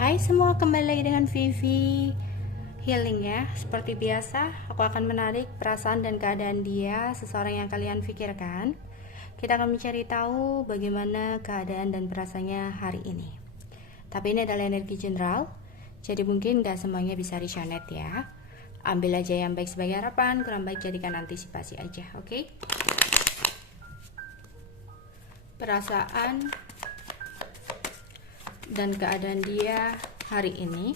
Hai semua, kembali lagi dengan Vivi Healing ya. Seperti biasa, aku akan menarik perasaan dan keadaan dia, seseorang yang kalian pikirkan. Kita akan mencari tahu bagaimana keadaan dan perasaannya hari ini. Tapi ini adalah energi general, jadi mungkin gak semuanya bisa resonate ya. Ambil aja yang baik sebagai harapan, kurang baik jadikan antisipasi aja, oke? Perasaan dan keadaan dia hari ini.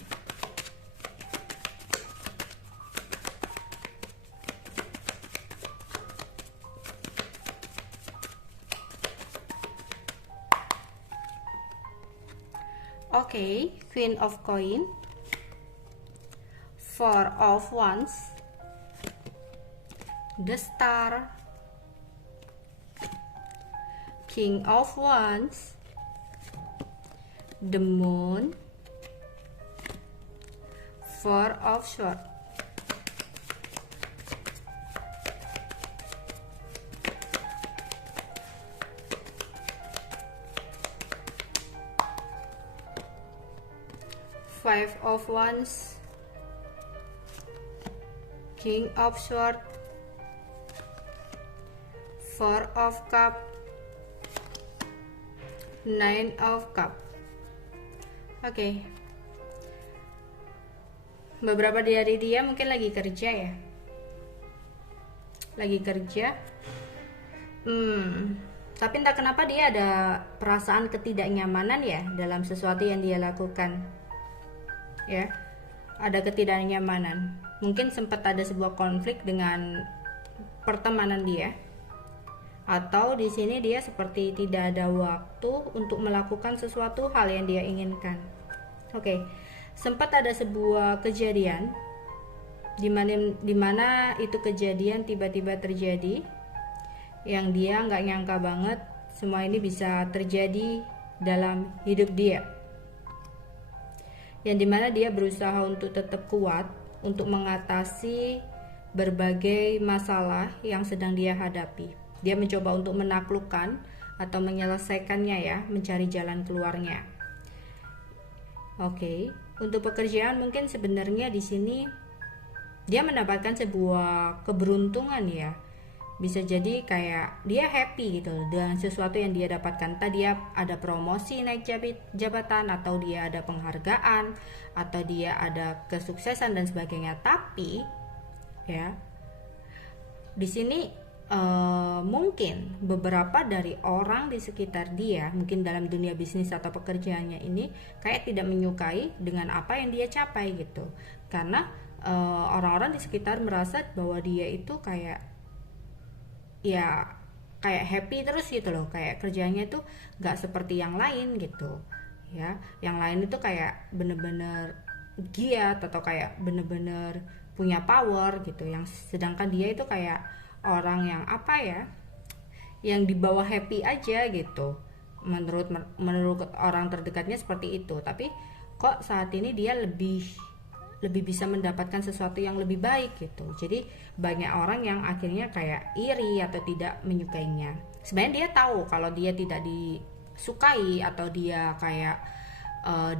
Oke, Queen of Coin, Four of Wands, the Star, King of Wands, the Moon, Four of Swords. Five of Wands, King of Swords, Four of Cups, Nine of Cups. Oke. Beberapa dari dia mungkin lagi kerja ya. Lagi kerja. Tapi entah kenapa dia ada perasaan ketidaknyamanan ya dalam sesuatu yang dia lakukan. Ya. Ada ketidaknyamanan. Mungkin sempat ada sebuah konflik dengan pertemanan dia. Atau di sini dia seperti tidak ada waktu untuk melakukan sesuatu hal yang dia inginkan. Oke. Sempat ada sebuah kejadian di mana itu kejadian tiba-tiba terjadi yang dia nggak nyangka banget semua ini bisa terjadi dalam hidup dia. Yang dimana dia berusaha untuk tetap kuat untuk mengatasi berbagai masalah yang sedang dia hadapi. Dia mencoba untuk menaklukkan atau menyelesaikannya ya, mencari jalan keluarnya. Oke, untuk pekerjaan mungkin sebenarnya di sini dia mendapatkan sebuah keberuntungan ya. Bisa jadi kayak dia happy gitu dengan sesuatu yang dia dapatkan. Tadi dia ada promosi naik jabatan, atau dia ada penghargaan, atau dia ada kesuksesan dan sebagainya. Tapi ya di sini mungkin beberapa dari orang di sekitar dia, mungkin dalam dunia bisnis atau pekerjaannya ini kayak tidak menyukai dengan apa yang dia capai gitu. Karena orang-orang di sekitar merasa bahwa dia itu kayak happy terus gitu loh, kayak kerjanya tuh nggak seperti yang lain gitu ya. Yang lain itu kayak bener-bener giat atau kayak bener-bener punya power gitu, yang sedangkan dia itu kayak orang yang yang dibawa happy aja gitu. Menurut orang terdekatnya seperti itu, tapi kok saat ini dia lebih bisa mendapatkan sesuatu yang lebih baik gitu. Jadi banyak orang yang akhirnya kayak iri atau tidak menyukainya. Sebenarnya dia tahu kalau dia tidak disukai atau dia kayak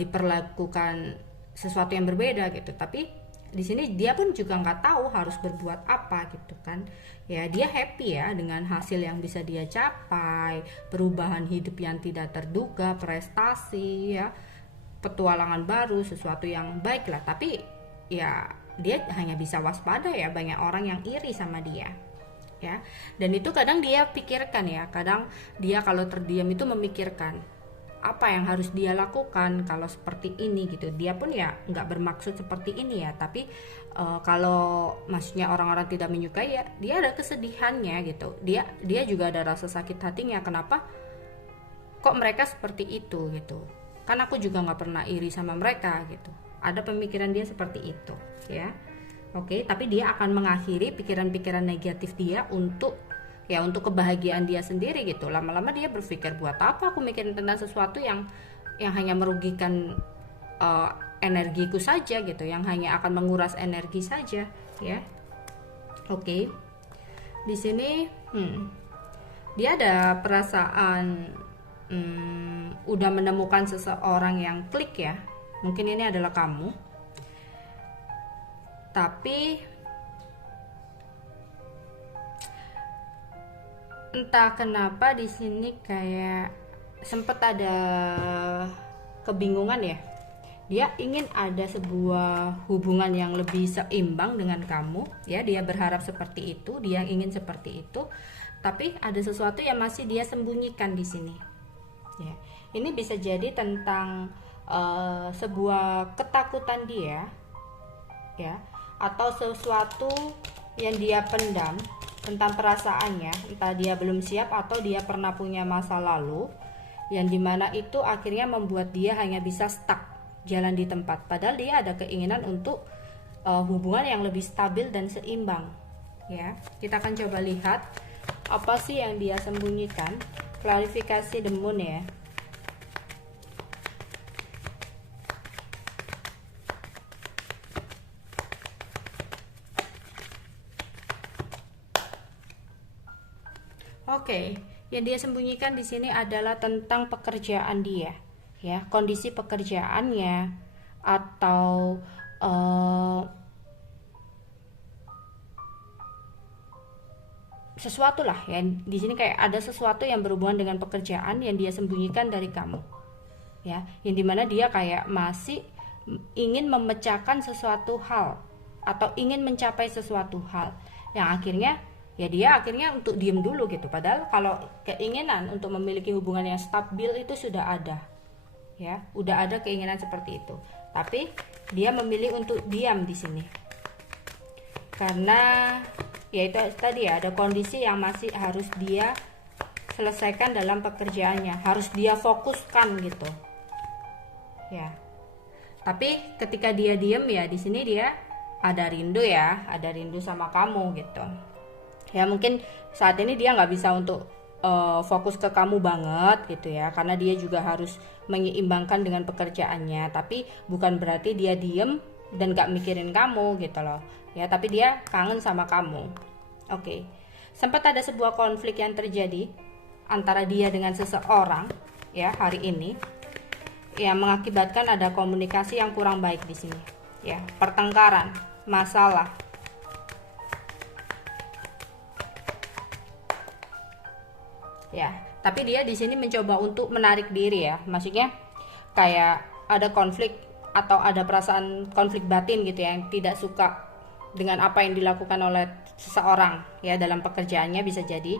diperlakukan sesuatu yang berbeda gitu. Tapi di sini dia pun juga nggak tahu harus berbuat apa gitu kan. Ya dia happy ya dengan hasil yang bisa dia capai, perubahan hidup yang tidak terduga, prestasi ya, petualangan baru, sesuatu yang baik lah. Tapi ya dia hanya bisa waspada ya, banyak orang yang iri sama dia ya. Dan itu kadang dia pikirkan ya, kadang dia kalau terdiam itu memikirkan apa yang harus dia lakukan kalau seperti ini gitu. Dia pun ya nggak bermaksud seperti ini ya, tapi kalau maksudnya orang-orang tidak menyukai ya dia ada kesedihannya gitu. Dia juga ada rasa sakit hatinya, kenapa kok mereka seperti itu gitu. Kan aku juga nggak pernah iri sama mereka gitu. Ada pemikiran dia seperti itu ya. Oke, tapi dia akan mengakhiri pikiran-pikiran negatif dia untuk kebahagiaan dia sendiri gitu. Lama-lama dia berpikir, buat apa aku mikirin tentang sesuatu yang hanya merugikan energiku saja gitu, yang hanya akan menguras energi saja ya. Oke. Di sini dia ada perasaan udah menemukan seseorang yang klik ya, mungkin ini adalah kamu, tapi entah kenapa di sini kayak sempet ada kebingungan ya. Dia ingin ada sebuah hubungan yang lebih seimbang dengan kamu, ya. Dia berharap seperti itu, dia ingin seperti itu, tapi ada sesuatu yang masih dia sembunyikan di sini. Ya, ini bisa jadi tentang sebuah ketakutan dia, ya, atau sesuatu yang dia pendam tentang perasaannya. Entah dia belum siap atau dia pernah punya masa lalu yang dimana itu akhirnya membuat dia hanya bisa stuck, jalan di tempat, padahal dia ada keinginan untuk hubungan yang lebih stabil dan seimbang, ya. Kita akan coba lihat apa sih yang dia sembunyikan, klarifikasi the moon, ya. Oke, yang dia sembunyikan di sini adalah tentang pekerjaan dia, ya, kondisi pekerjaannya, atau sesuatu lah ya. Di sini kayak ada sesuatu yang berhubungan dengan pekerjaan yang dia sembunyikan dari kamu, ya, yang dimana dia kayak masih ingin memecahkan sesuatu hal atau ingin mencapai sesuatu hal yang akhirnya ya dia akhirnya untuk diem dulu gitu. Padahal kalau keinginan untuk memiliki hubungan yang stabil itu sudah ada, ya, udah ada keinginan seperti itu, tapi dia memilih untuk diam di sini karena ya itu tadi ya, ada kondisi yang masih harus dia selesaikan dalam pekerjaannya, harus dia fokuskan gitu, ya. Tapi ketika dia diam ya di sini dia ada rindu, ya, ada rindu sama kamu gitu, ya. Mungkin saat ini dia nggak bisa untuk fokus ke kamu banget gitu ya, karena dia juga harus menyeimbangkan dengan pekerjaannya. Tapi bukan berarti dia diem dan gak mikirin kamu gitu loh, ya. Tapi dia kangen sama kamu. Oke. Sempat ada sebuah konflik yang terjadi antara dia dengan seseorang, ya, hari ini, yang mengakibatkan ada komunikasi yang kurang baik di sini, ya, pertengkaran, masalah. Ya, tapi dia di sini mencoba untuk menarik diri, ya. Maksudnya kayak ada konflik atau ada perasaan konflik batin gitu ya, yang tidak suka dengan apa yang dilakukan oleh seseorang, ya, dalam pekerjaannya bisa jadi.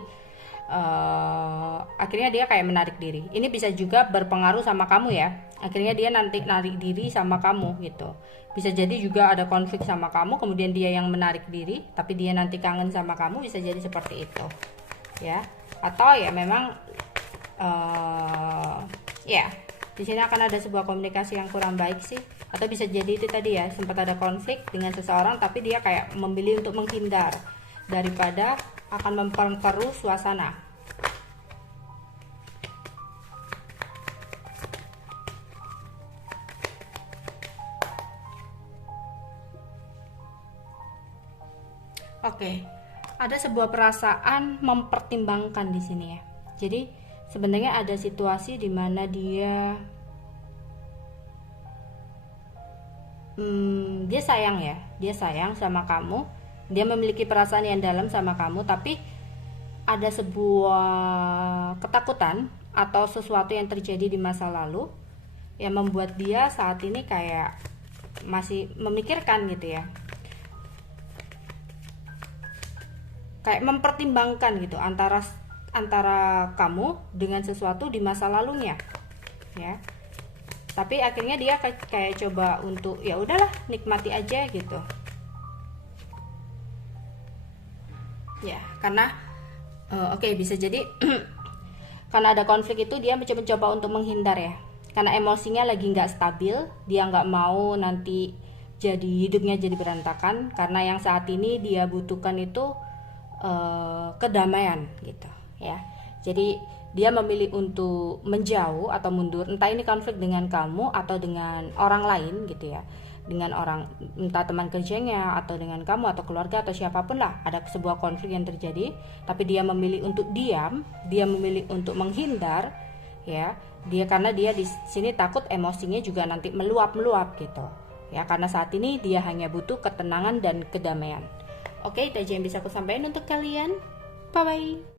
Akhirnya dia kayak menarik diri. Ini bisa juga berpengaruh sama kamu, ya. Akhirnya dia nanti narik diri sama kamu gitu. Bisa jadi juga ada konflik sama kamu, kemudian dia yang menarik diri, tapi dia nanti kangen sama kamu, bisa jadi seperti itu, ya. Atau ya memang ya di sini akan ada sebuah komunikasi yang kurang baik sih, atau bisa jadi itu tadi ya, sempat ada konflik dengan seseorang tapi dia kayak memilih untuk menghindar daripada akan memperkeruh suasana. Oke. Ada sebuah perasaan mempertimbangkan di sini, ya. Jadi sebenarnya ada situasi di mana dia dia sayang, ya, dia sayang sama kamu, dia memiliki perasaan yang dalam sama kamu, tapi ada sebuah ketakutan atau sesuatu yang terjadi di masa lalu yang membuat dia saat ini kayak masih memikirkan gitu, ya, kayak mempertimbangkan gitu antara kamu dengan sesuatu di masa lalunya, ya. Tapi akhirnya dia kayak coba untuk ya udahlah, nikmati aja gitu, ya, karena oke, bisa jadi karena ada konflik itu dia mencoba untuk menghindar, ya, karena emosinya lagi nggak stabil. Dia nggak mau nanti jadi hidupnya jadi berantakan, karena yang saat ini dia butuhkan itu kedamaian gitu, ya. Jadi dia memilih untuk menjauh atau mundur, entah ini konflik dengan kamu atau dengan orang lain gitu, ya, dengan orang, entah teman kerjanya atau dengan kamu atau keluarga atau siapapun lah. Ada sebuah konflik yang terjadi tapi dia memilih untuk diam, dia memilih untuk menghindar, ya. Karena dia di sini takut emosinya juga nanti meluap-meluap gitu. Ya, karena saat ini dia hanya butuh ketenangan dan kedamaian. Oke, itu aja yang bisa aku sampaikan untuk kalian. Bye bye.